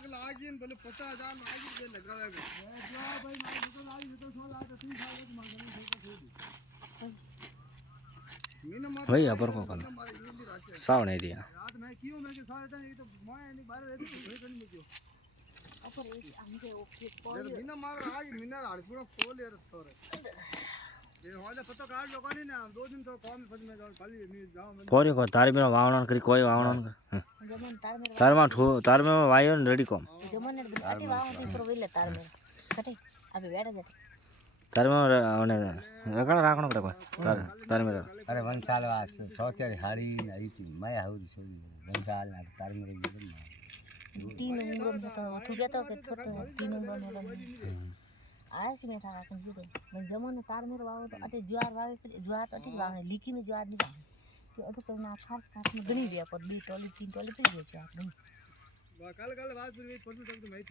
लाख लागी बोले 50,000 लागी दे लगावेगा भाई मार तो लागी तो 100 लाख 30 साल की मांग वही अपर को कल साव नहीं दिया रात मैं क्यों मैं के सारे ये तो मैं नहीं बाहर रहती कोई कर नहीं क्यों अपर एक हमके ओके यार बिना मार आज मिना हाड़ पूरा खोल यार तोरे ये वाला पता काट लोग नहीं ना 2 दिन तो काम फज में जाओ खाली नहीं जाओ मैं फोरी को तारी में वावण करी कोई वावण जमन तार में तार में ठो तार में वायो ने रेडी कोम जमन ने अटी वाव ती पर वेले तार में कटे अबे बैठ जा तार में ओने रखण राखण पड़े कोई तार में अरे वंशाल वा 76 हाड़ी आई थी मैं हाउरी सोई वंशाल ना तार में रही 3 उम्र में तो तू जातो के छोटे 3 उम्र में आयस में था कन जो मैं जमन ने तार में वाव तो अटे ज्वार वावे ज्वार तो अटे वावे लीकी में ज्वार नहीं वावे कि अटे करना खास में गणी दिया पर 2 टोली 3 टोली पे गयो ज्वार कल बात परसों तक तो मैं